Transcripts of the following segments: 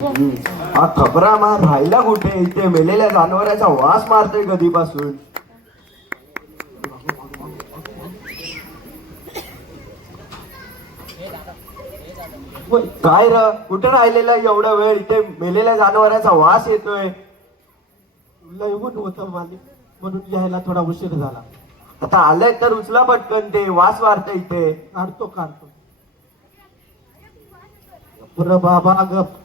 हा खबरा मार राहिला कुठे? इथे मेलेल्या जनावरांचा वास मारतोय कधीपासून. काय र कुठे राहिलेला एवढा वेळ? इथे मेलेल्या जनावरांचा वास येतोय. लय ऊन होतं मालिक, म्हणून यायला थोडा उशीर झाला. आता आलंय तर उचला पटकन, ते वास मारतोय इथे. काढतो. बरं बाबा गप.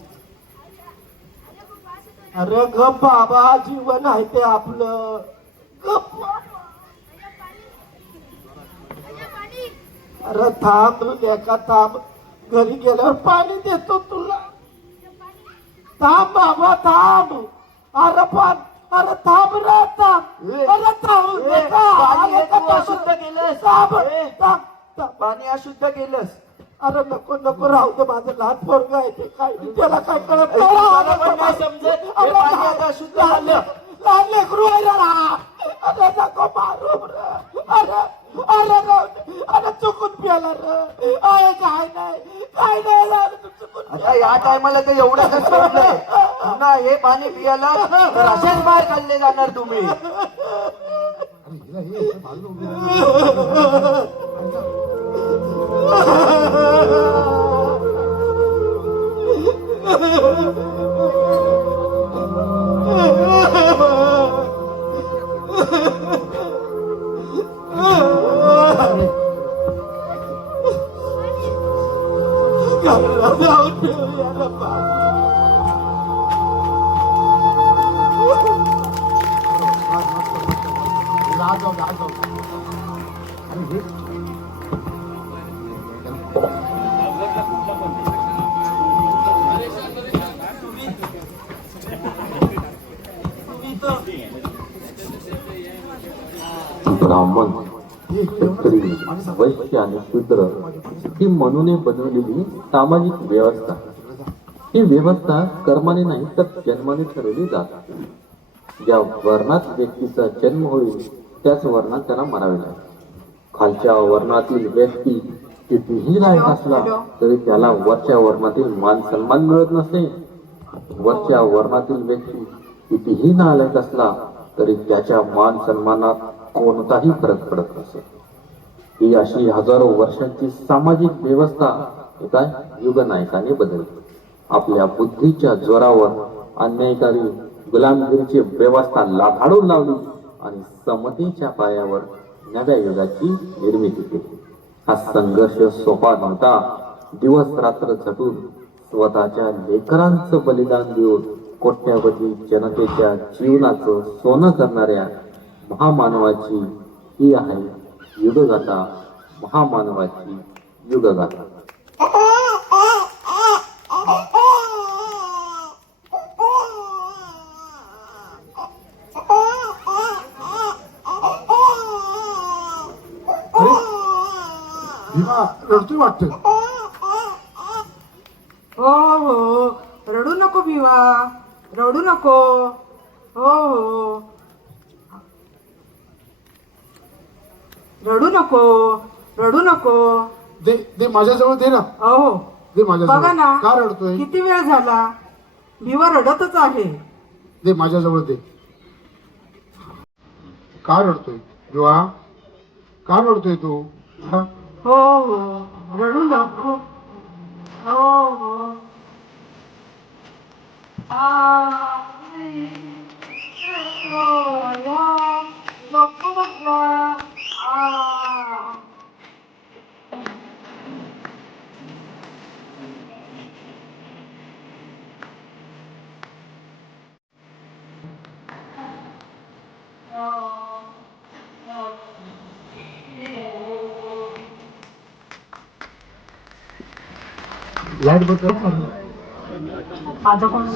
अरे गप बाबा, जीवन आहे ते आपलं. गप. अरे थांब लेका, थांब. घरी गेल्यावर पाणी देतो तुला. थांब बाबा थांब. अरे अरे थांब रे, थांब. अरे थांब लेका. अशुद्ध केलंस. पाणी अशुद्ध केलंस. अरे नको राहू दे, माझं लहान पोरग आहे ते. काय त्याला काय कळत नाही समजत. अशुद्ध झालं. लहान लेकरू आहे ना. अरे नको मारू रे. अरे चुकून प्याला रे. काय नाही चुकून. आता या टायमाला तर एवढं तर सोडलंय. पुन्हा हे पाणी पियाला तर असेच बाहेर काढले जाणार तुम्ही. ब्राह्मण, क्षत्रिय, वैश्य आणि शूद्र ही मनुने बनवलेली सामाजिक व्यवस्था. ही व्यवस्था कर्माने नाही तर जन्माने ठरवली जाते. ज्या वर्णात व्यक्तीचा जन्म होईल त्याच वर्णात त्याला मरावे लागेल. खालच्या वर्णातील व्यक्ती कितीही लायक असला तरी त्याला वरच्या वर्णातील मान सन्मान मिळत नसे. वरच्या वर्णातील व्यक्ती कितीही नालायक असला तरी त्याच्या मान सन्मानात कोणताही फरक पडत नसे. ही अशी हजारो वर्षांची सामाजिक व्यवस्था एका युगनायकाने बदलली. आपल्या बुद्धीच्या जोरावर अन्यायकारी गुलामगिरीची व्यवस्था लाथाडून लावली आणि समतेच्या पायावर नव्या युगाची निर्मिती केली. हा संघर्ष सोपा नव्हता. दिवस रात्र झटून स्वतःच्या लेकरांचं बलिदान देऊन कोट्यावधी जनतेच्या जीवनाचं सोनं करणाऱ्या महामानवाची ही आहे युगगाथा. महामानवाची युगगाथा. रडतोय वाटत. हो रडू नको भिवा, रडू नको. हो रडू नको. दे माझ्याजवळ दे ना. अहो दे माझ्याजवळ. बघा ना का रडतोय? किती वेळ झाला, भिवा रडतच आहे. दे माझ्याजवळ दे. का रडतोय विवा? का रडतोय तू? हो रडू नको. हो नको म्हटलं. लाईट बंद कर. आता कोण?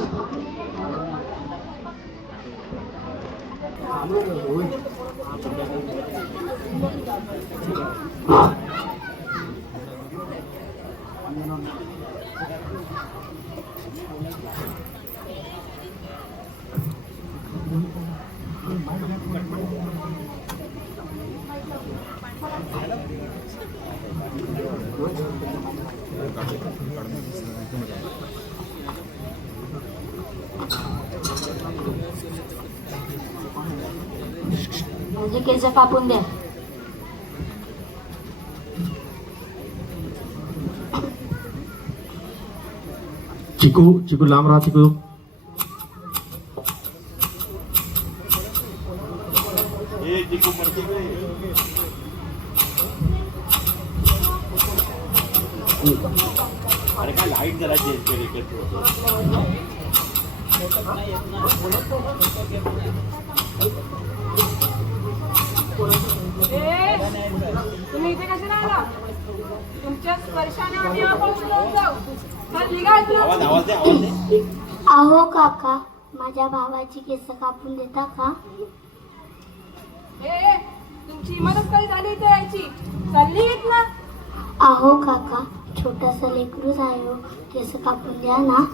माझे केस कापून द्या. चिकू चिकू लांब राहा चिकू. तुम्ही इथे कसे राहिला तुमच्या स्पर्शाने आम्ही आपण जाऊ तर निघा इथून. अहो काका, माझ्या भावाची केस कापून देता का? तुमची मदत काही झाली इथे यायची चालली येत ना. अहो काका, छोटासा लेकरूच आहे हो, केस कापून द्या ना.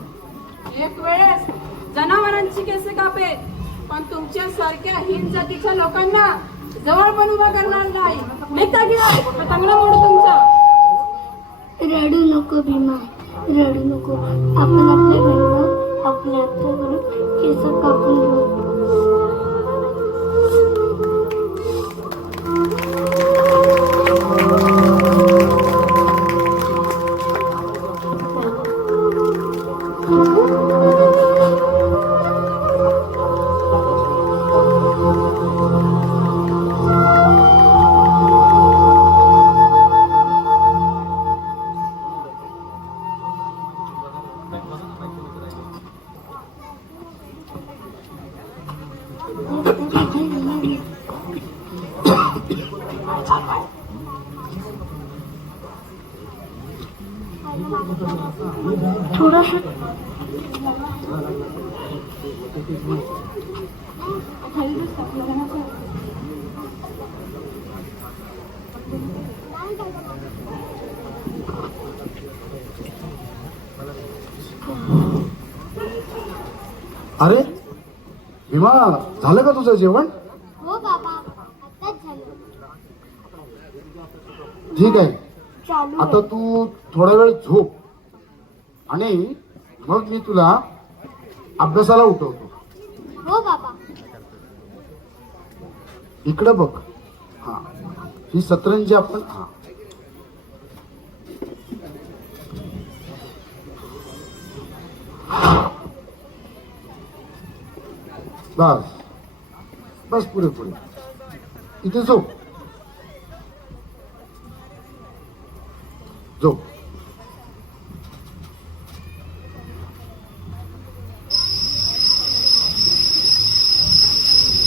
एक वेळेस जनावरांची केस कापे पण तुमच्या सारख्या हिंद जातीच्या लोकांना जवळ पण उभा करणार नाही. निघता की नाही चांगला मोड तुमचा. रडू नको भीमा, रडू नको. आपण आपल्या घरी आपल्या घरून केस कापून घेऊ. थोडस अरे भीमा, झालं का तुझं जेवण? हो बाबा, आताच झालं. ठीक आहे, चालू आता तू थोडा वेळ झोप आणि मग मी तुला अभ्यासाला उठवतो. हो बाबा. इकडं बघ. हा, ही सतरंजी आपण बस बस, पुढे पुढे इथे झोप झोप.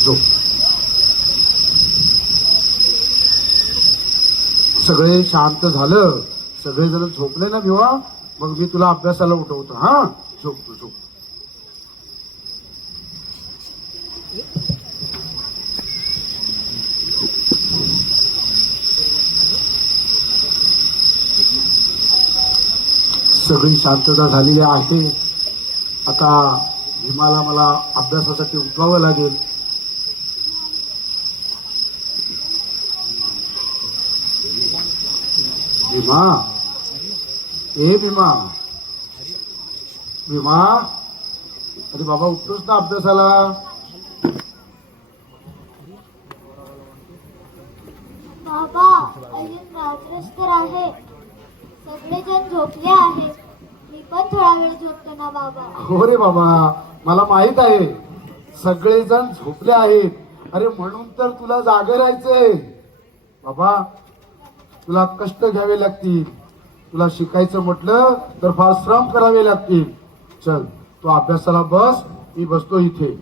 झोप. सगळे शांत झालं, सगळेजण झोपले ना भिवा, मग मी तुला अभ्यासाला उठवतो. हा, झोप तू झोप. सगळी शांतता झालेली आहे. आता भीमाला मला अभ्यासासाठी उठवावं लागेल. भीमा, ए भीमा, भीमा, अरे बाबा उठतोस ना अभ्यासाला? बाबा, अजून रात्रच तर आहे. सगळेजण झोपले आहे. मी पण थोडा वेळ झोपतो ना बाबा. हो रे बाबा, मला माहित आहे सगळेजण झोपले आहेत. अरे म्हणून तर तुला जागे राहायचंय बाबा. तुला कष्ट घ्यावे लागतील. तुला शिकायचं म्हटलं तर फार श्रम करावे लागतील. चल, तू अभ्यासाला बस, मी बसतो इथे.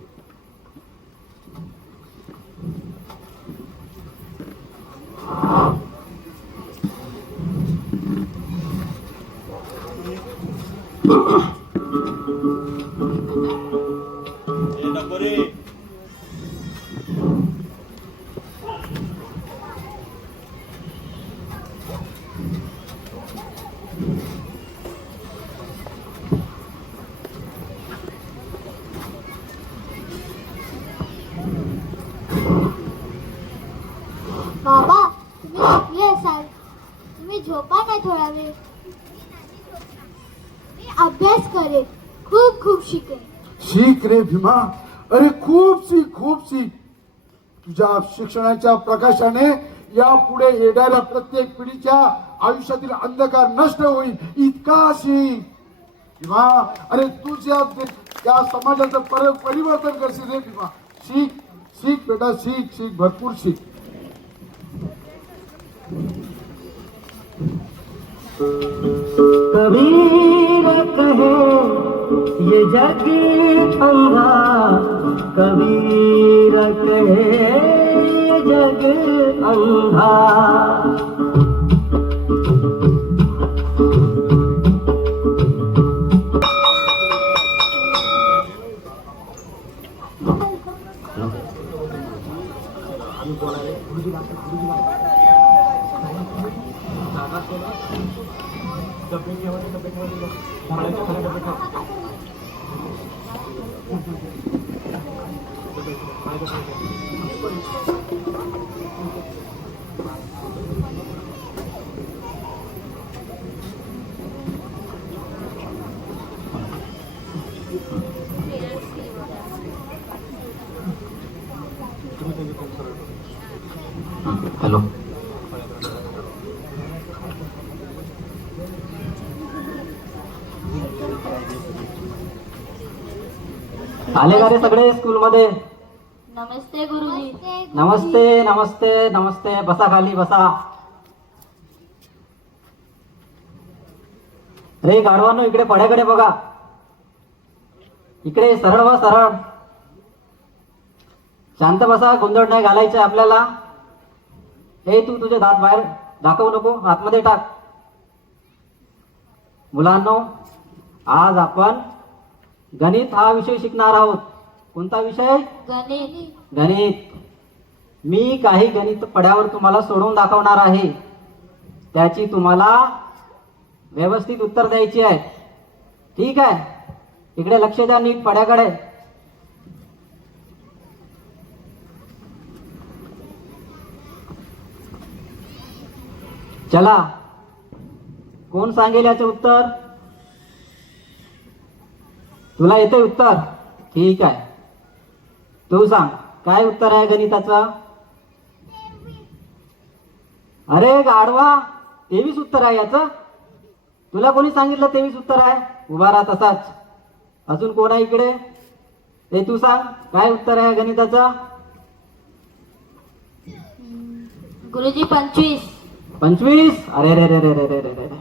बाबा, तुम्ही झोपले असाल. तुम्ही झोपा ना थोडा वेळ. मी अभ्यास करेन, खूप खूप शिकेन. शिक रे भीमा, अरे खूप शिक, खूप शिक. तुझ्या शिक्षणाच्या प्रकाशाने यापुढे येणाऱ्या प्रत्येक पिढीच्या आयुष्यातील अंधकार नष्ट होईल इतका शिक किंवा अरे तूच या समाजाचं परिवर्तन करशील रे किंवा शिक शिक बेटा शिक शिक भरपूर शिक. कबीर कहे ये जग अंधा, कबीर कहे ये जग अंधा. हॅलो. आले का रे सगळे स्कूल मध्ये? नमस्ते गुरुजी. नमस्ते नमस्ते नमस्ते. बसा खाली बसा. रे गाढवांनो, इकडे पड्याकडे बघा. इकडे सरळ व सरळ. शांत बसा, गोंधळ नाही घालायचे आपल्याला. हे तू तुझे दात बाहेर दाखवू नको, आतमध्ये टाक. मुलांनो, आज आपण गणित हा विषय शिकणार आहोत. कोणता विषय? गणित. गणित. मी काही गणित पड्यावर तुम्हाला सोडवून दाखवणार आहे. त्याची तुम्हाला व्यवस्थित उत्तर द्यायची आहे. ठीक आहे? इकडे लक्ष द्या नीट पड्याकडे. चला, कोण सांगेल याचे उत्तर? तुला येते उत्तर? ठीक आहे, तू सांग काय उत्तर आहे गणिताचं? अरे गाढवा, 23 उत्तर आहे याचं. तुला कोणी सांगितलं 23 उत्तर आहे? उभा राहा तसाच. अजून कोण आहे इकडे? ते तू सांग काय उत्तर आहे गणिताचं? गुरुजी 25. 25? अरे रे रे रे रे रे रे रे.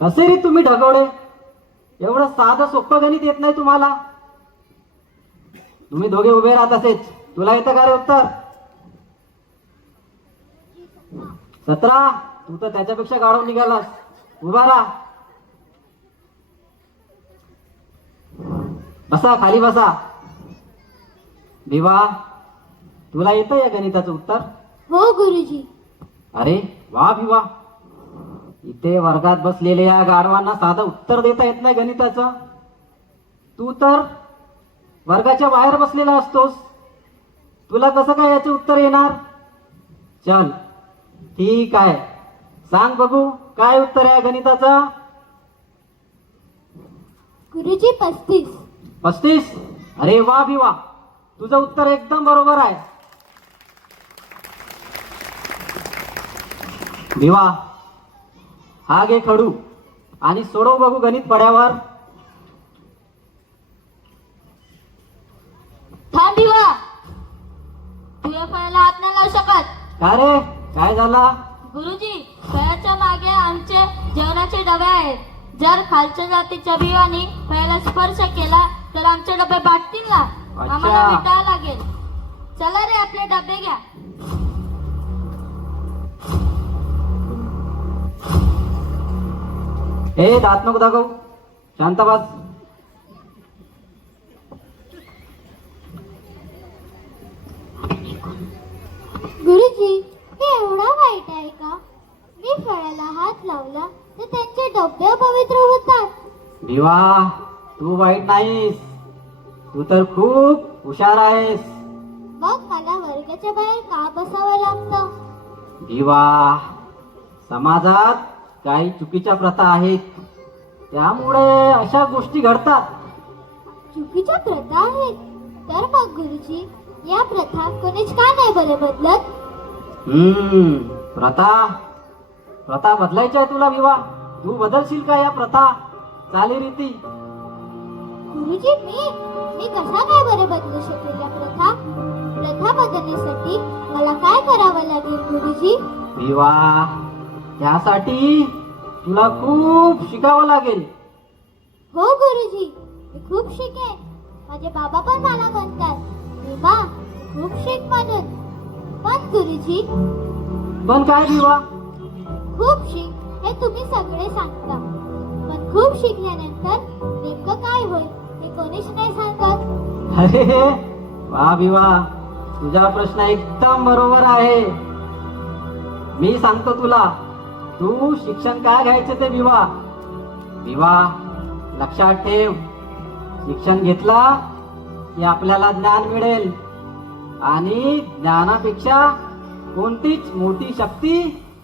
कसे रे तुम्ही ढगवळे? एवढं साधं सोपं गणित येत नाही तुम्हाला? तुम्ही दोघे उभे राहत असेच. तुला येतं का रे उत्तर? 17? तू तर त्याच्यापेक्षा गाढव निघालास. उभा राहा. बसा खाली बसा. भिवा, तुला येतं या गणिताचं उत्तर? हो गुरुजी. अरे वा भिवा, इथे वर्गात बसलेल्या या गाढवांना साधं उत्तर देता येत नाही गणिताचं. तू तर वर्गाच्या बाहेर बसलेला असतोस, तुला कसं काय याचे उत्तर येणार? चल ठीक आहे, सांग बघू काय उत्तर आहे गणिताचं? गुरुजी 35. 35? अरे वा भिवा, तुझं उत्तर एकदम बरोबर आहे. भिवा, हा घे खडू आणि सोडव बघू गणित पड्यावर. थांब भिवा, तू या फळाला हात नाही लावू शकत. काय रे, काय झाला? गुरुजी, फळाच्या मागे आमचे जेवणाचे डबे आहेत. जर खालच्या जातीच्या भिवानी फळाला स्पर्श केला तर आमचे डबे बाटतील ना. आम्हाला विटावं लागेल. चला रे, आपले डबे घ्या. ए दात नको दाखव, शांत बस. गुरुजी, हे एवढा वाईट आहे का? मी फळाला हात लावला तर त्यांचे डबे पवित्र होतात. भिवा, तू वाईट नाहीस, तू तर खूप हुशार आहेस. मग मला वर्गाच्या बाहेर का बसावं लागतं? भिवा, समाजात काही चुकीच्या प्रथा आहेत, त्यामुळे अशा गोष्टी घडतात. चुकीच्या प्रथा आहेत तर मग गुरुजी या प्रथा कोणीच का नाही बरे बदलत? प्रथा प्रथा बदलायची आहे तुला विवा. तू बदलशील का या प्रथा चालीरीती? गुरुजी, मी कसा काय बरे बदलू शकेल या प्रथा? प्रथा बदलण्यासाठी मला काय करावं लागेल गुरुजी? विवा, त्यासाठी तुला खूप शिकावं लागेल. हो गुरुजी, मी खूप शिकेन. माझे बाबा पण मला म्हणतात, विवा खूप शिक म्हणून. पण गुरुजी, पण काय विवा? खूप शिक हे तुम्ही सगळे सांगता, पण खूप शिकल्यानंतर नेमकं काय होईल हे कोणीच नाही सांगत. अरे वा विवा, तुझा प्रश्न एकदम बरोबर आहे. मी सांगतो तुला, तू शिक्षण काय घ्यायचं ते विवा. विवा, लक्षात ठेव, शिक्षण घेतला की आपल्याला ज्ञान मिळेल. आणि ज्ञानापेक्षा कोणतीच मोठी शक्ती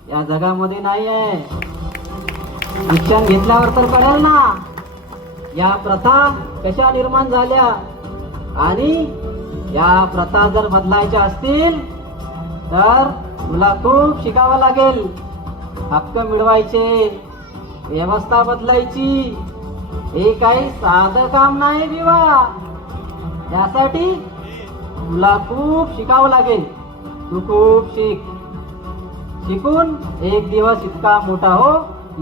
या जगामध्ये नाही आहे. शिक्षण घेतल्यावर तर कळेल ना या प्रथा कशा निर्माण झाल्या. आणि या प्रथा जर बदलायच्या असतील तर तुला खूप शिकावं लागेल. हक्क मिळवायचे, व्यवस्था बदलायची, हे काही साधं काम नाही विवा. त्यासाठी तुला खूप शिकावं लागेल. तू खूप शिक. शिकून एक दिवस इतका मोठा हो,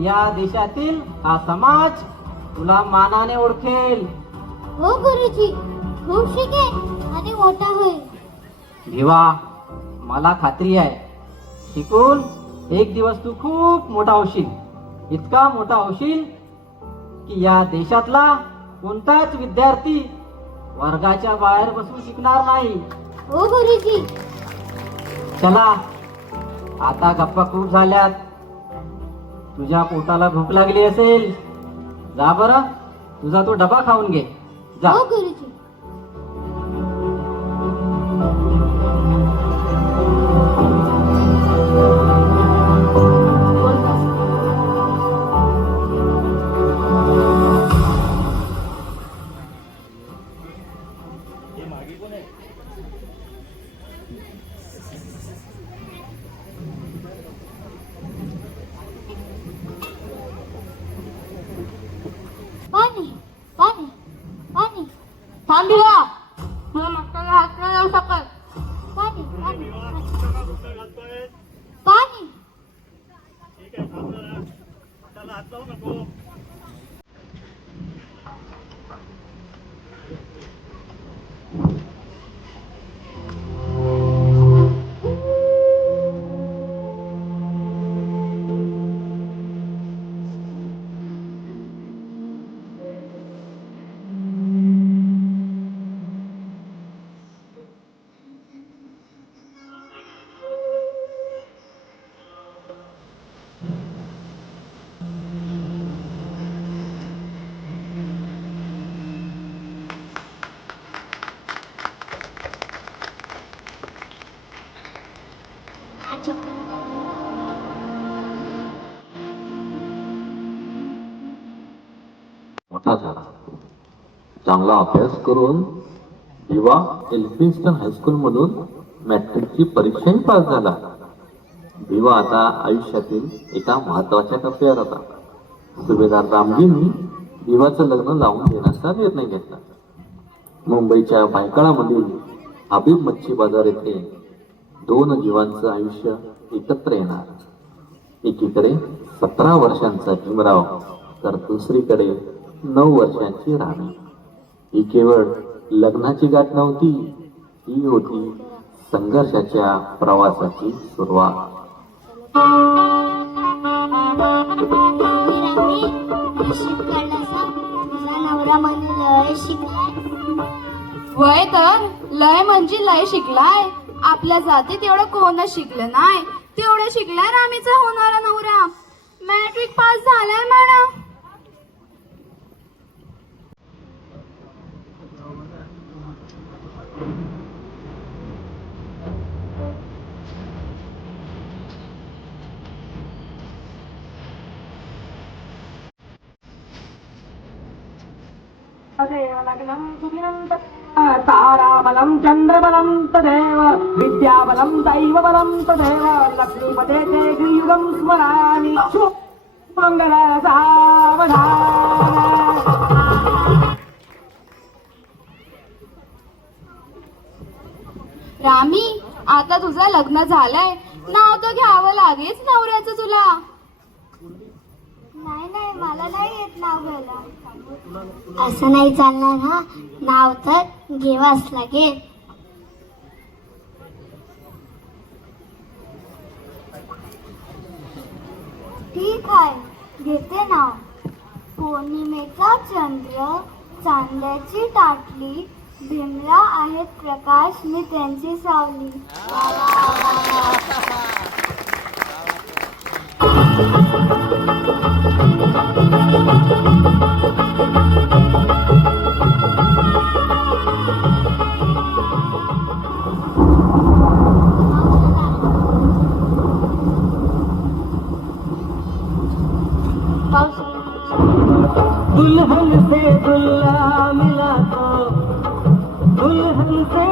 या देशातील हा समाज तुला मानाने ओळखेल. हो गुरुजी, खूप शिकेन आणि मोठा होईल. भिवा, मला खात्री आहे, शिकून एक दिवस तू खूप मोठा होशील. इतका मोठा होशील की या देशातला कोणताच विद्यार्थी वर्गाच्या बाहेर बसून शिकणार नाही. हो गुरुजी. चला, आता गप्पा खूप झाल्यात. तुझ्या पोटाला भूक लागली असेल, जा बरं, तुझा तो डबा खाऊन घे, जा. हो गुरुजी. पाणी पाणी पाणी. थांबिवा, तुला मागच्याला हात नाही लावू शकत. पाणी पाणी पाणी. मोठा झाला, चांगला अभ्यास करून दिवा एल्फिन्स्टन हायस्कूल मधून मॅट्रिकची परीक्षाही पास झाला. दिवा आता आयुष्यातील एका महत्वाच्या टप्प्यावर होता. सुभेदार रामजींनी दिवाचं लग्न लावून देण्याचा निर्णय घेतला. मुंबईच्या भायखळामधील हबीब मच्छी बाजार येथे दोन जीवांचं आयुष्य एकत्र येणार. एकीकडे 17 वर्षांचा भीमराव तर दुसरीकडे 9 वर्षांची राणी. ही केवळ लग्नाची गाठ नव्हती, ही होती संघर्षाच्या प्रवासाची सुरुवात. तुझा नवरा म्हणजे लय शिकलाय. वय तर लय म्हणजे लय शिकलाय. आपल्या जातीत एवढं कोणच शिकलं नाही, तेवढं शिकलाय रामीचा होणारा नवरा. मॅट्रिक पास झालाय म्हणा. ताराबलं चंद्रबलं तदेव विद्याबलं दैवबलं तदेव लक्ष्मीपते ते गिरियुगं स्मरामि मंगल सावधान. रामी, आता तुझं लग्न झालंय, नाव तर घ्यावं लागेच नवऱ्याचं तुला. नाही नाही, मला नाही येत नाव घ्यायला. असं नाही चालणार हा, नाव तर घेवाच लागेल. ठीक आहे, घेते नाव. पौर्णिमेचा चंद्र, चांदण्याची ताटली, भीमला आहेत प्रकाश, मी त्यांची सावली. दुल्हन से दुल्हा मिला तो, दुल्हन से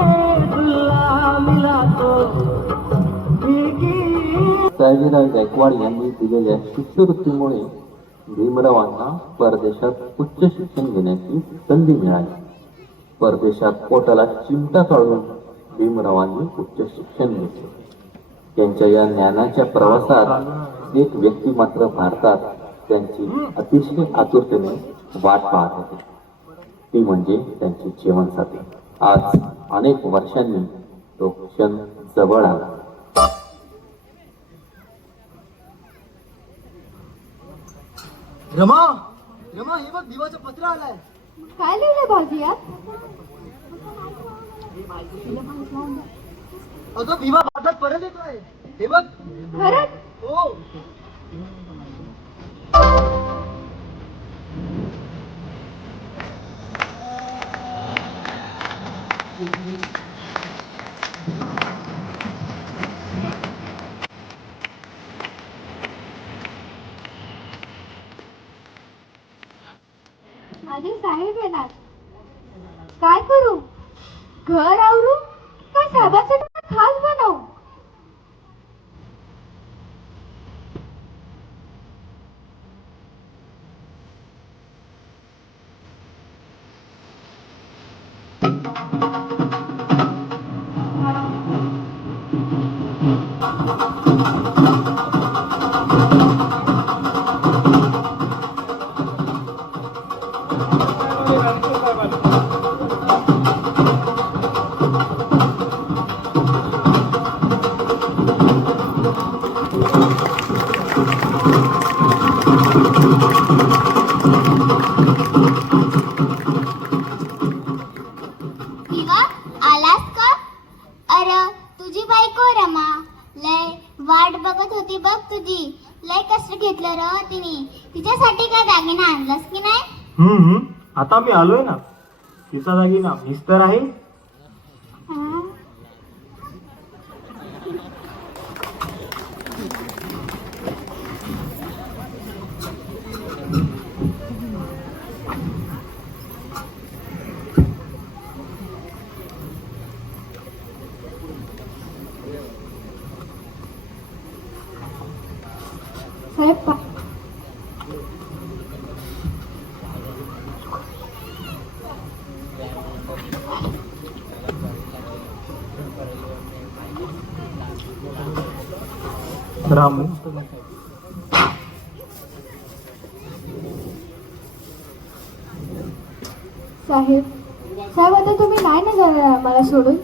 दुल्हा मिला तो. सयाजीराव गायकवाड यांनी दिलेल्या शिष्यवृत्तीमुळे भीमरावांना परदेशात उच्च शिक्षण घेण्याची संधी मिळाली. परदेशात पोटाला चिमटा काढून भीमरावांनी उच्च शिक्षण घेतले. त्यांच्या या ज्ञानाच्या प्रवासात एक व्यक्ती मात्र भारतात त्यांची अतिशय आतुरतेने वाट पाहत होती. ती म्हणजे त्यांची जीवनसाथी. आज अनेक वर्षांनी तो क्षण जवळ आला. रमा, रमा, हे बघ दिवाचं पत्र आलाय. काय लिहिलंय भाऊजी यात? अगं भीमा भारतात परत येतोय. हे बघ. खरंच? हो. माझे साहेब येणार. काय करू? घर आवरू का साहेबांसाठी खास बनवू? दिवा, आलास का? अरे तुझी बायको रमा लय वाट बघत होती बघ तुझी. लय कष्ट घेतलं र तिने. तिच्यासाठी काय दागिना आणलास की नाही? आता मी आलोय ना. तिचा दागिना मीच तर आहे. साहेब रामू, साहेब साहेब, आता तुम्ही नाही ना जाणार आम्हाला सोडून?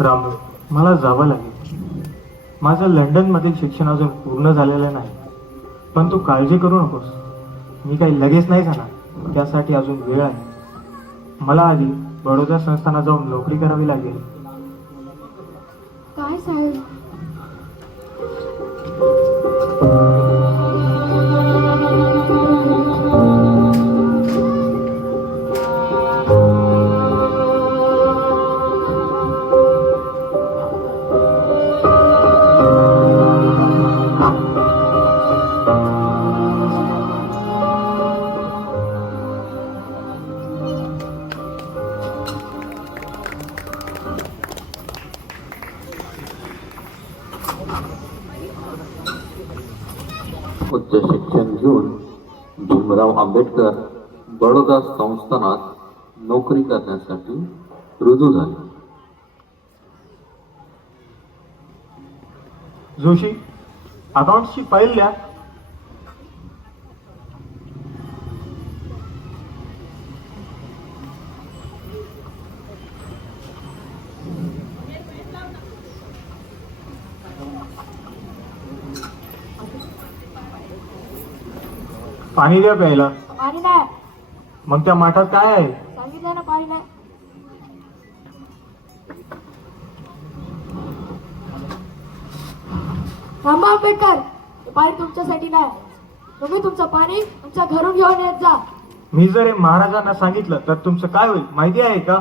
रामू, मला जावं लागेल. माझं लंडन मधील शिक्षण अजून पूर्ण झालेलं नाही. पण तू काळजी करू नकोस. मी काही लगेच नाही जाणार. त्यासाठी अजून वेळ आहे. मला आधी बडोदा संस्थानात जाऊन नोकरी करावी लागेल. काय साहेब? उच्च शिक्षण घेऊन भीमराव आंबेडकर बडोदा संस्थानात नोकरी करण्यासाठी रुजू झाले. जोशी, अकाउंटची फाईल द्या. पाणी द्या प्यायला. पाणी नाही. मग त्या माठात काय आहे? सांगितलं ना पाणी नाही. थांबा आंबेडकर, हे पाणी तुमच्यासाठी नाही. तुम्ही तुमचं पाणी तुमच्या घरून घेऊन येत जा. मी जर हे महाराजांना सांगितलं तर तुमचं काय होईल माहिती आहे का?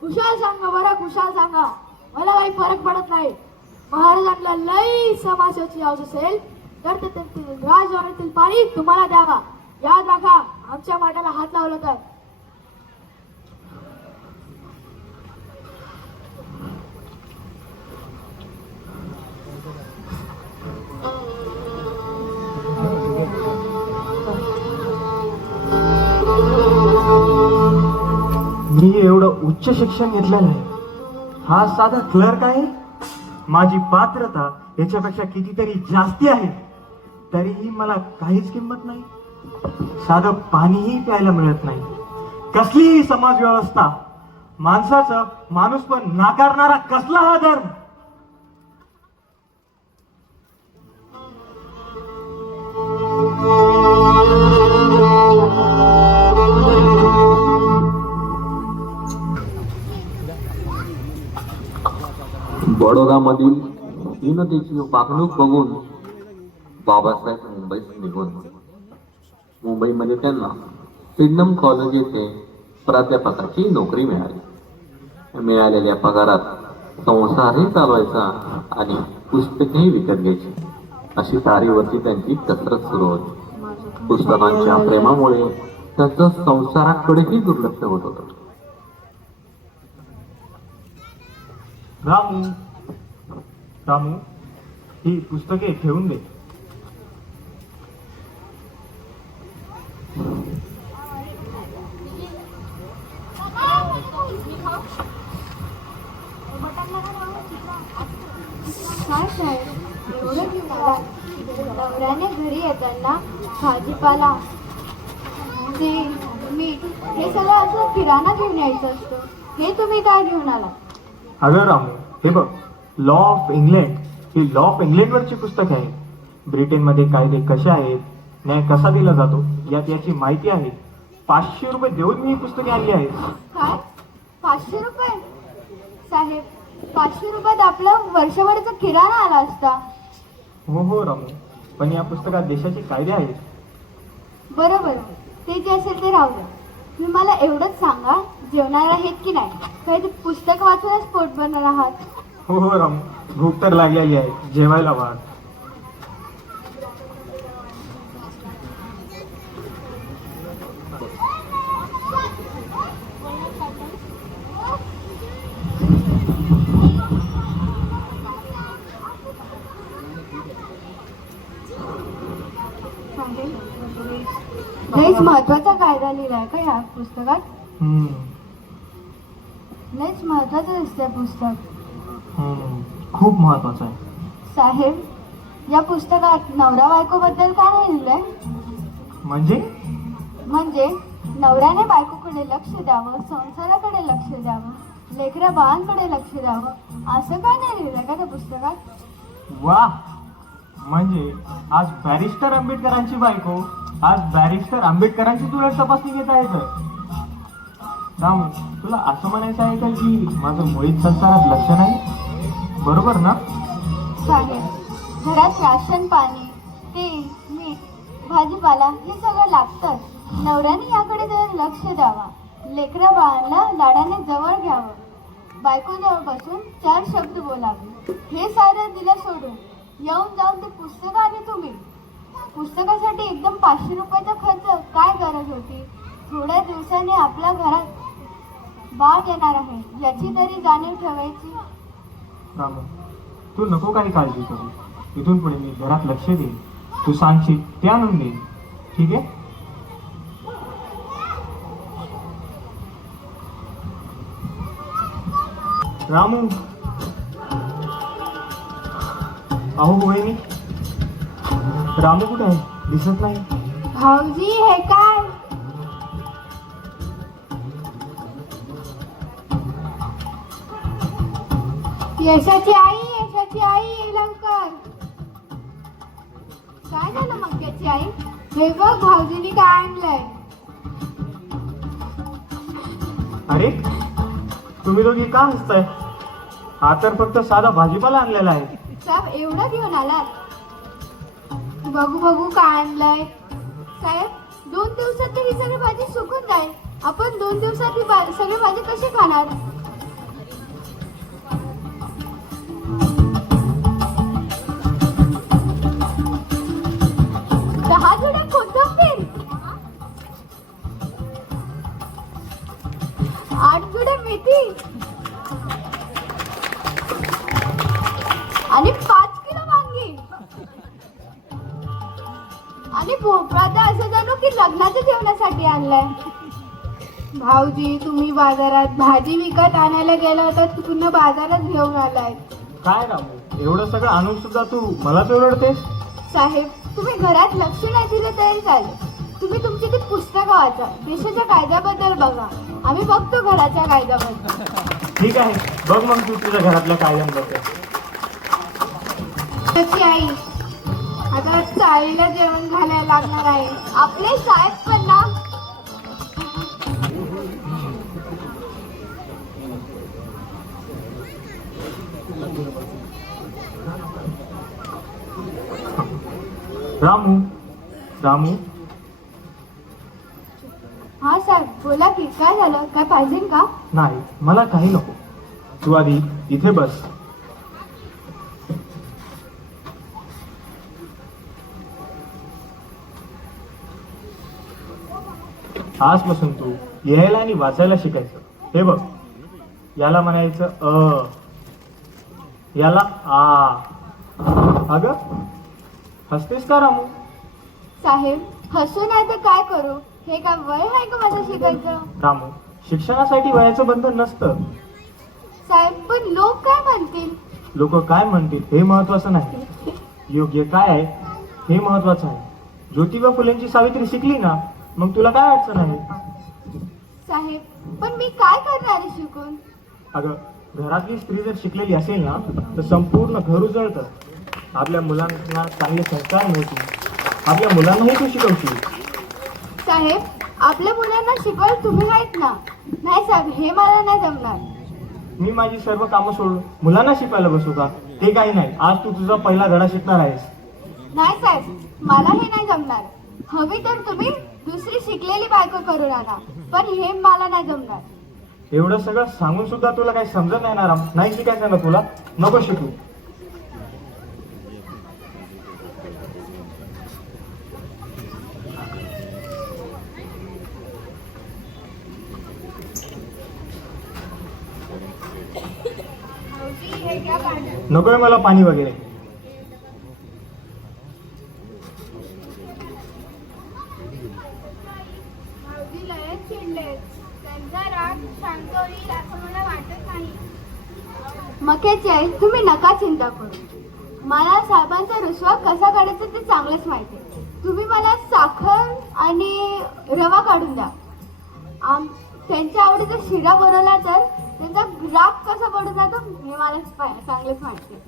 खुशाल सांगा बरं, खुशाल सांगा. मला काही फरक पडत नाही. महाराजांना लई समाजाची हौस असेल तर राजवाड्यातील पाणी तुम्हाला द्यावा. याद राखा, आमच्या माटाला हात लावला तर. मी एवढं उच्च शिक्षण घेतलेलं आहे. हा साधा क्लर्क आहे. माझी पात्रता याच्यापेक्षा कितीतरी जास्ती आहे, तरीही मला काहीच किंमत नाही. साधं पाणीही प्यायला मिळत नाही. कसलीही समाज व्यवस्था, माणसाचं माणूस पण नाकारणारा कसला हा धर्म. बडोदामधील दीनतेची वागणूक बघून बाबासाहेब मुंबईत निघून मुंबईमध्ये त्यांना सिडनम कॉलेज येथे प्राध्यापकाची नोकरी मिळाली. मिळालेल्या पगारात संसारही चालवायचा आणि पुस्तकेही विकत घ्यायची. अशी तारीवरती त्यांची कसरत सुरू होती. पुस्तकांच्या प्रेमामुळे त्यांचं संसाराकडेही दुर्लक्ष होत होतं. रामू, रामू, ही पुस्तके ठेवून दे. काय साहेब, एवढं घेऊन आला. नवऱ्याने घरी येताना भाजीपाला, तेल, मीठ हे सगळं असं किराणा घेऊन यायचं असतं. हे तुम्ही काय घेऊन आला? अगं रामू, हे बघ, लॉ ऑफ इंग्लंड ही लॉ ऑफ इंग्लंडवरची पुस्तक आहे. ब्रिटनमध्ये कायदे कसे आहेत, न्याय कसा दिला जातो याची माहिती आहे. 500 रुपये देऊन मी ही पुस्तके आणली आहेत. काय, 500 रुपये? साहेब, 500 रुपयात आपलं वर्षभराचा किराणा आला असता. हो हो रामू, पण या पुस्तकात देशाचे कायदे आहेत. बरोबर, ते जे असेल ते राहू द्या. तुम्ही मला एवढंच सांगा, जेवणार आहेत की नाही? काही ते पुस्तक वाचूनच पोट भरणार आहात? हो हो रामू, भूक तर लागलेली आहे, जेवायला वाढ. लईच महत्वाचा कायदा लिहिलाय का या पुस्तकात? लईच महत्वाचं दिसतंय पुस्तक. खूप महत्वाचं आहे. साहेब, या पुस्तकात नवरा बायको बद्दल काय नाही लिहिलंय? म्हणजे नवऱ्याने बायकोकडे लक्ष द्यावं, संसाराकडे लक्ष द्यावं, लेकऱ्या बाळांकडे लक्ष द्यावं, असं काय नाही लिहिलंय का त्या पुस्तकात? वा, म्हणजे आज बॅरिस्टर आंबेडकरांची बायको आज बॅरिस्टर आंबेडकरांची तुला तपासणी घेत आहे तर? रामू, तुला असं म्हणायचं आहे का की माझं मुळीच संसारात लक्ष नाही? बरोबर ना? साहेब, घरात राशन पाणी, तेल, मीठ, भाजीपाला हे सगळं लागतं. नवऱ्याने याकडे जरा लक्ष द्यावा, लेकऱ्या बाळांना लाडाने जवळ घ्यावं, बायकोजवळ बसून 4 शब्द बोलावे. हे सारं दिलं सोडून येऊन जाऊन ते पुस्तक आले तुम्ही. पुस्तकासाठी एकदम 500 रुपयाचा खर्च काय गरज होती? थोड्या दिवसांनी आपल्या घरात बाळ येणार आहे, याची तरी जाणीव ठेवायची. रामू, तू नको काही काळजी करू. इथून पुढे मी घरात लक्ष देईन. तू सांगशील ते आणून देईन. ठीक आहे. रामू, अहो वहिनी, रामू कुठे आहे? दिसत नाही. भाऊजी हे काय? यशाची आई ये लवकर. काय झालं मंग्याची आई? हे बघ भाऊजीनी काय आणलंय. अरे, तुम्ही दोघी का हसताय? हा तर फक्त साधा भाजीपाला आणलेला आहे. साहेब एवढं घेऊन आलात? बघू बघू काय आणलंय. साहेब 2 दिवसात ही सगळी भाजी सुकून जाईल. आपण 2 दिवसात ही सगळी भाजी कशी खाणार? दहा जुड्या कोथिंबीर, 8 जुड्या मेथी आणि 5 किलो वांगी आणि भोपळा तर असं जाणू की लग्नाच्या जेवणासाठी आणलाय. भाऊजी तुम्ही बाजारात भाजी विकत आणायला गेला होता, पूर्ण बाजारात घेऊन आलाय. काय रामू, एवढं सगळं आणून सुद्धा तू मलाच ओरडतेस? साहेब तुम्ही घरात लक्ष नाही दिलं तरी चालेल. तुम्ही तुमची ती पुस्तकं वाचा, देशाच्या कायद्याबद्दल बघा. आम्ही बघतो घराच्या कायद्याबद्दल. ठीक आहे, बघ मग तू तुझ्या घरातल्या कायद्यांबद्दल. त्याची आई आता चाळीला जेवण घालायला लागणार आहे. आपले साहेब पण ना. रामू, रामू, हा साहेब बोला की काय झालं? काय पाहिजे का? नाही मला काही नको. तू आधी इथे बस. आजपासून तू लिहायला आणि वाचायला शिकायचं. हे बघ, याला म्हणायचं अ, याला आ. अगं हसतेस का रामू? साहेब हसू नाही तर काय करू? हे काय वय आहे का माझं शिकायचं? रामू, शिक्षणासाठी वयाचं बंधन नसतं. साहेब पण लोक काय म्हणतील? लोक काय म्हणतील हे महत्वाचं नाही, योग्य काय आहे हे महत्वाचं आहे. ज्योतिबा फुलेंची सावित्री शिकली ना, मग तुला काय अडचण आहे? साहेब पण मी काय करणार आहे शिकून? अगं घरातली स्त्री जर शिकलेली असेल ना तर संपूर्ण घर उजळतं. आपल्या मुलांना चांगले संस्कार मिळतील. आपल्या मुलांनाही तू शिकवशील. साहेब आपल्या मुलांना शिकवायला तुम्ही आहेत ना. नाही साहेब हे मला नाही जमणार. मी माझी सर्व कामं सोडून मुलांना शिकवायला बसू का? ते काही नाही, आज तू तुझा पहिला धडा शिकणार आहेस. नाही साहेब मला हे नाही जमणार. हवी तर तुम्ही दुसरी शिकलेली बायको करून आणा, पण हे मला नाही जमणार. एवढं सगळं सांगून सुद्धा तुला काही समजत नाही ना राम? नाही शिकायचं ना तुला? नको शिकू. नकोय मला पाणी वगैरे. भाऊजी लयच चिडलेत. त्यांचा राग शांत होईल असं मला वाटत नाही. मकेची आई तुम्ही नका चिंता करू. मला साहेबांचा रुसवा कसा काढायचा ते चांगलंच माहिती आहे. तुम्ही मला साखर आणि रवा काढून द्या. त्यांच्या आवडीचा शिरा बनवला तर त्यांचा राग कसा पडून जातो हे मला चांगलंच माहिती आहे.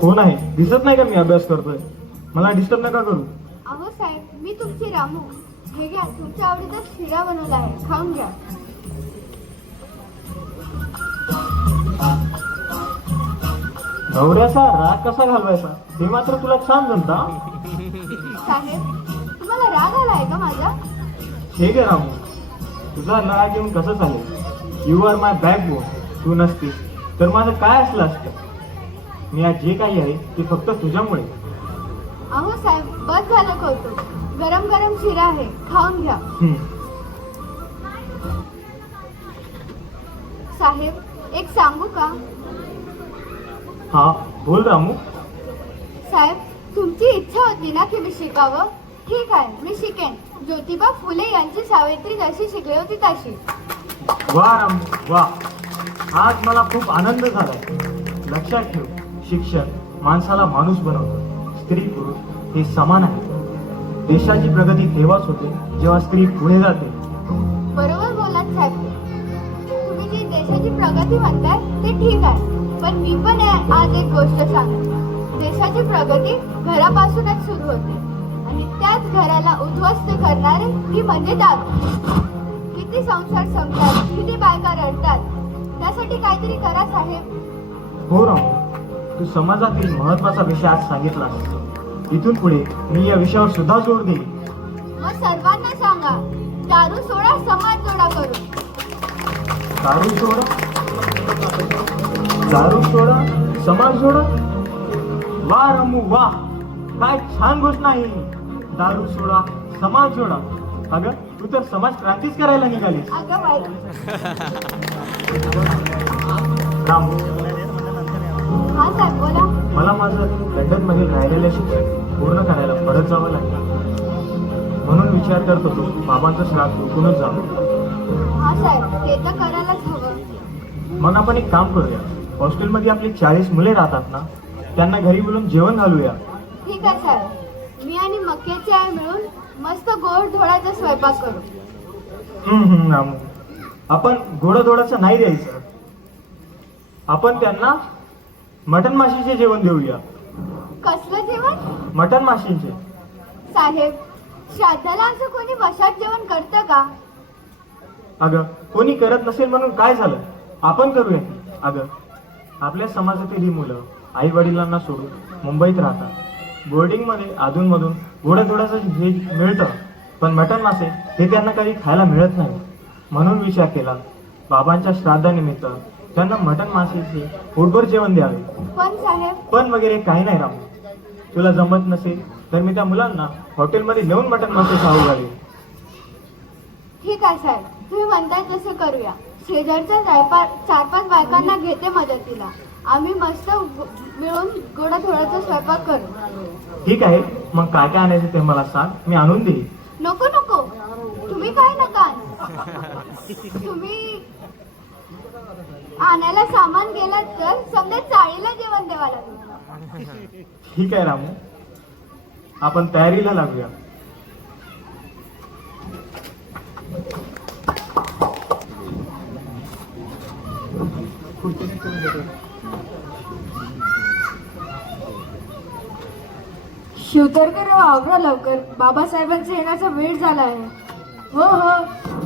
कोण आहे? दिसत नाही का मी अभ्यास करतोय? मला डिस्टर्ब नका करू. अहो साहेब मी तुमची रामू. हे घ्या तुमच्या आवडीचा शिरा बनवला आहे, खाऊन घ्या. नवऱ्याचा राग कसा घालवायचा हे मात्र तुला छान जमता. साहेब तुम्हाला राग आलाय का माझा? हे घे रामू, तुझा लळा घेऊन कसं चालेल? You are my backbone. तू नसतीस तर माझं काय असलं असतं? मी आज जे काही आहे ते फक्त तुझ्यामुळे. अहो साहेब, बस झालं कौतुक. गरम गरम शिरा आहे, खाऊन घ्या. साहेब, एक सांगू का? हा, बोल रामू. साहेब, तुमची इच्छा होती ना की मी शिकावं? ठीक आहे, मी शिकेन. ज्योतिबा फुले यांची सावित्री जशी शिकली होती तशी. वा रामू वा. आज मला खूप आनंद झाला. लक्षात ठेव, शिक्षण माणसाला माणूस बनवतं. स्त्री पुरुष हे समान आहे. देशाची प्रगती तेव्हाच होते जेव्हा स्त्री पुढे जाते. बरोबर बोलात साहेब. तुम्ही जी देशाची प्रगती म्हणताय ते ठीक आहे, पण मी पण आज एक गोष्ट सांगते. देशाची प्रगती घरापासूनच सुरू होते आणि त्याच घराला उद्ध्वस्त करणारे ती म्हणजे दारू. किती संसार संपतात, किती बायका रडतात. त्यासाठी काहीतरी करा साहेब. हो रामू, तू समाजातील महत्वाचा विषय आज सांगितलास. इथून पुढे मी या विषयावर सुद्धा जोर देईन. मग सर्वांना सांगा, दारू सोडा, समाज जोडा करून. दारू सोडा, दारू सोडा, समाज जोडा. वा रामू वा, काय छान घोषणा आहे ही. दारू सोडा, समाज जोडा. अगं, तू तर समाज क्रांतीच करायला निघालीस. अगं बाई, रामू, हा साहेब बोला. मला माझं लंडनमधील राहिलेलं शिक्षण पूर्ण करायला परत जावं लागलं. म्हणून विचार करत होतो बाबांचं श्राद्ध उकूनच जावं. हा साहेब, ते तर करायलाच हवं. मग आपण एक काम करूया. हॉस्टेलमध्ये आपली 40 मुले राहतात ना, त्यांना घरी बोलून जेवण घालूया. ठीक आहे साहेब, मी आणि मक्याची आई मिळून मस्त गोड धोडाचा स्वयंपाक करू. रामू, आपण गोडाधोडाचं नाही द्यायचं. आपण त्यांना मटण माशीचे जेवण देऊया. कसलं जेवण? मटण माशीचे. साहेब, श्राद्धाला असं कोणी वशात जेवण करतं का? अगं, कोणी करत नसेल म्हणून काय झालं, आपण करूया. अगं, आपल्या समाजातील ही मुलं आई वडिलांना सोडून मुंबईत राहतात. बोर्डिंगमध्ये अधूनमधून गोडाधोडाचं हे मिळतं, पण मटण मासे हे त्यांना काही खायला मिळत नाही. म्हणून विचार केला, बाबांच्या श्राद्धानिमित्त त्यांना मटण मासेचे पोटभर जेवण द्यावे. पण साहेब, पण वगैरे काही नाही रामू. तुला जमत नसेल तर मी त्या मुलांना हॉटेलमध्ये नेऊन मटण मासे खाऊ घालेन. ठीक आहे साहेब, तुम्ही म्हणताय तसं करूया. शेजारच्या 4-5 बायकांना घेते मदतीला. आम्ही मस्त मिळून गोडाधोडाचा स्वयंपाक करू. ठीक आहे, मग काय काय आणायचं ते मला सांग, मी आणून देईन. नको नको, तुम्ही काय नका आणू. तुम्ही आणायला सामान गेलात तर समजा चाळीला जेवण द्यावं लागेल. ठीक आहे रामू, आपण तयारीला लागूया. शिवतरकर आवरा लवकर, बाबासाहेबांच्या येण्याचा वेळ झाला आहे. हो हो,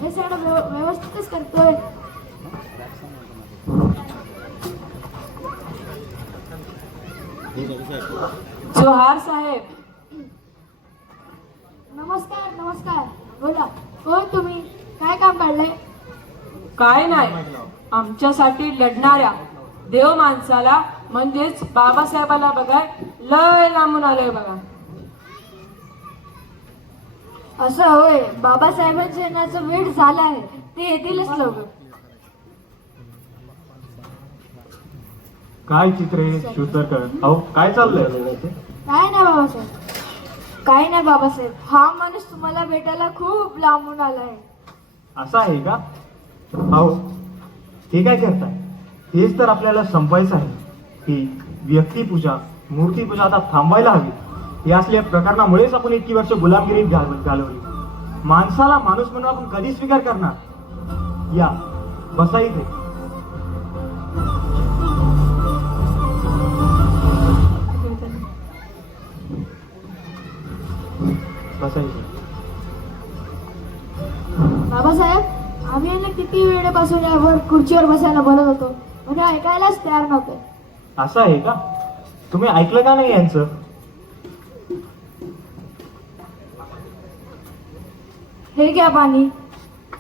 हे सगळं व्यवस्थितच करतोय. जोहार साहेब. नमस्कार नमस्कार. बोला, कोण तुम्ही? काय काम काढलंय? काय नाही, आमच्यासाठी लढणाऱ्या देव माणसाला म्हणजेच बाबासाहेबाला बघाय लय लांबून आलोय बघा. असं होय, बाबासाहेबांच्या येण्याचा वेळ झाला आहे. ते येतीलच लवकर. काय चित्र आहे शिवतरकर? अहो, काय चाललंय? काय नाही बाबासाहेब, काय नाही बाबासाहेब. हा माणूस तुम्हाला भेटायला खूप लांबून आलाय. असं आहे का? अहो, हे काय करताय? हेच तर आपल्याला संपवायचं आहे. ही व्यक्तिपूजा, मूर्तीपूजा आता थांबायला हवी. या असल्या प्रकरणामुळेच आपण इतकी वर्ष गुलामगिरीत घालवली. माणसाला माणूस म्हणून आपण कधी स्वीकार करणार? या, बसा इथे. बसा इथे. बाबासाहेब, आम्ही यांना किती वेळेपासून यावर खुर्चीवर बसायला बोलत होतो, म्हणजे ऐकायलाच तयार नव्हते. असं आहे का? तुम्ही ऐकलं का नाही यांचं? हे घ्या पाणी.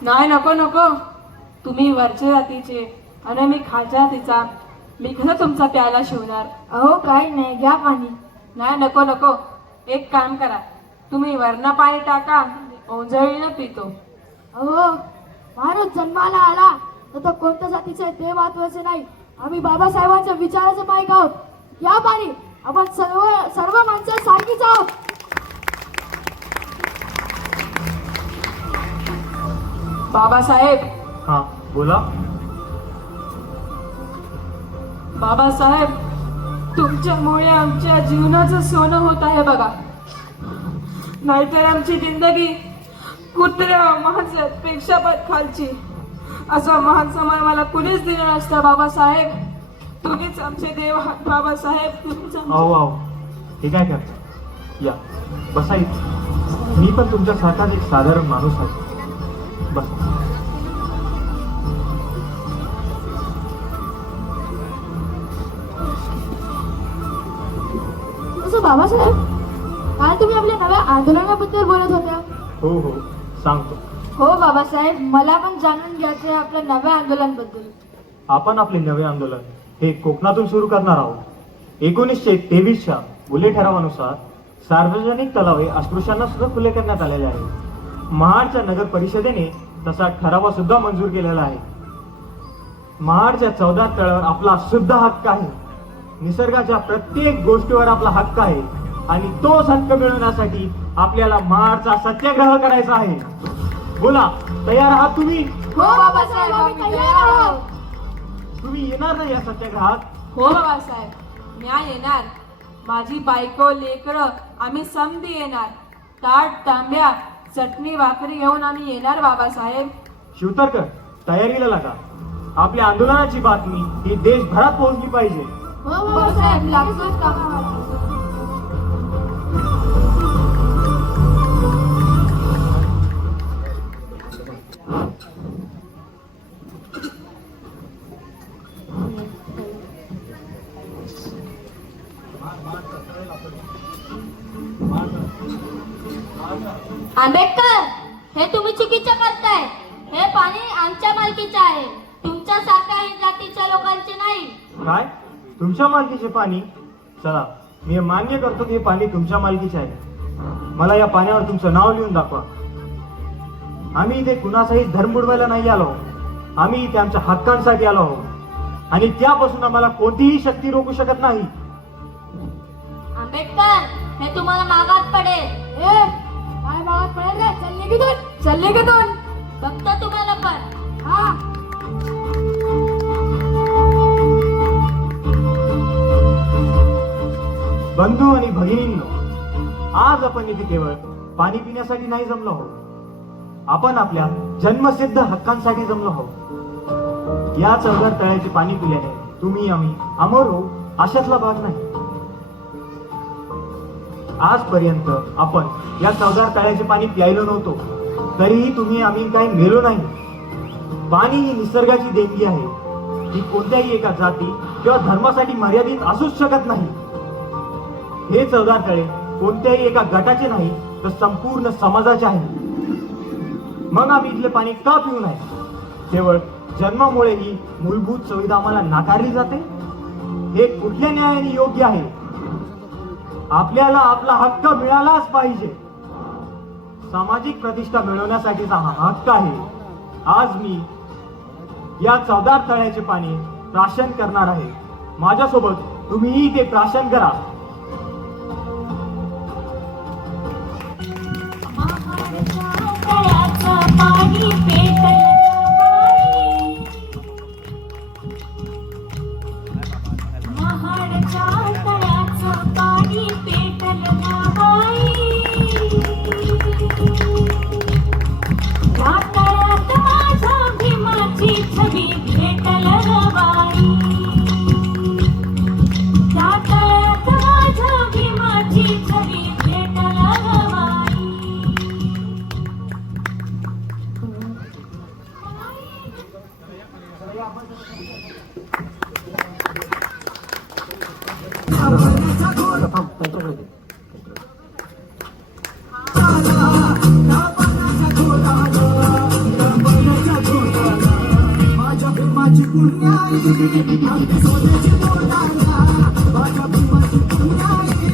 नाही, नको नको. तुम्ही वरच्या जातीचे आणि मी खालच्या जातीचा. मी कसं तुमचा प्यायला शिवणार? अहो काय नाही, घ्या पाणी. नाही, नको नको. एक काम करा, तुम्ही वरनं पाणी टाका, ओंजळीनं पितो. अहो माणूस जन्माला आला तर तो कोणत्या जातीचा आहे ते महत्वाचे नाही. आम्ही बाबासाहेबांच्या विचाराचे माईक आहोत. या पाणी. आपण सर्व माणसं सारखीच आहोत. बाबासाहेब, हा बोला. बाबासाहेब, तुमच्यामुळे आमच्या जीवनाचं सोनं होत आहे बघा. नाहीतर आमची जिंदगी कुत्र्या माणसापेक्षा पण खालची. असा महान समय मला कुणीच दिलं नसतं. बाबासाहेब, तुम्हीच आमचे देव आहात. बाबासाहेब, तुम्हीच आमचे- अहो अहो, हे काय करता? या बसा इथे. मी पण तुमच्यासारखाच एक साधारण माणूस आहे. बस. तसं बाबासाहेब, काल तुम्ही आपल्या नव्या आंदोलनाबद्दल बोलत होत्या. हो हो, सांगतो. हो बाबासाहेब, मला पण जाणून घ्यायचं आहे आपल्या नव्या आंदोलनाबद्दल. आपण आपले नवे आंदोलन हे कोकणातून सुरू करणार आहोत. 1923च्या बुले ठरावानुसार सार्वजनिक तलावे अस्पृश्यांना सुद्धा खुले करण्यात आलेले आहे. महाडच्या नगर परिषदेने तसा ठराव सुद्धा मंजूर केलेला आहे. महाडच्या 14 तळ्यावर आपला सुद्धा हक्क आहे. निसर्गाच्या प्रत्येक गोष्टीवर आपला हक्क आहे आणि तोच हक्क मिळवण्यासाठी आपल्याला महाडचा सत्याग्रह करायचा आहे. बोला, तयार आहात तुम्ही? हो बाबासाहेब, आम्ही तयार आहोत. तुम्ही येणार ना या सत्याग्रहात? हो बाबासाहेब, मी येणार. माझी बायको, लेकरं, आम्ही समधी येणार. ताट तांब्या, चटणी भाकरी घेऊन आम्ही येणार बाबासाहेब. शिवतरकर, तयारीला लागा. आपल्या आंदोलनाची बातमी ही देशभरात पोहोचली पाहिजे. हो बाबासाहेब, लागतोच कामाला. आंबेडकर, हे तुम्ही चुकीचं करताय. हे पाणी आमच्या मालकीचे आहे, तुमच्यासारख्या जातीच्या लोकांचे नाही. काय? तुमच्या मालकीचे पाणी? चला, मी हे मान्य करतो की हे पाणी तुमच्या मालकीचे आहे. मला या पाण्यावर तुमचं नाव लिहून दाखवा. आम्ही इथे कुणाचाही धर्म बुडवायला नाही आलो. आम्ही इथे आमच्या हक्कांसाठी आलो आहोत आणि त्यापासून आम्हाला कोणतीही शक्ती रोखू शकत नाही. आंबेडकर, हे तुम्हाला मागात पडेल. ए, काय मागत पडेल रे? चल निघून. चालले का दोन? बघतो तुम्हाला पण. हा. बंधू आणि भगिनींनो, आज आपण इथे केवळ पाणी पिण्यासाठी नाही जमलो आहोत. आपण आपल्या जन्मसिद्ध हक्कांसाठी जमलो आहोत. या 14 तळ्याचे पाणी पिल्याने तुम्ही आम्ही अमर होऊ अशातला भाग नाही. आजपर्यंत आपण या 14 तळ्याचे पाणी प्यायलो नव्हतो, तरीही तुम्ही आम्ही काही मेलो नाही. पाणी ही निसर्गाची देणगी आहे. ही कोणत्याही एका जाती किंवा धर्मासाठी मर्यादित असूच शकत नाही. हे 14 तळे कोणत्याही एका गटाचे नाही तर संपूर्ण समाजाचे आहे. मग आम्ही इथले पाणी का पिऊ नये? केवळ जन्मामुळे ही मूलभूत सुविधा आम्हाला नाकारली जाते? हे कुठल्या न्यायाने योग्य आहे? आपल्याला आपला हक्क मिळालाच पाहिजे. सामाजिक प्रतिष्ठा मिळवण्यासाठीचा हा हक्क आहे. आज मी या 14 तळ्याचे पाणी प्राशन करणार आहे. माझ्यासोबत तुम्हीही ते प्राशन करा. त्यांच्याकडे अगदी सोन्याची बोटाला माझ्या भीमाची पुराई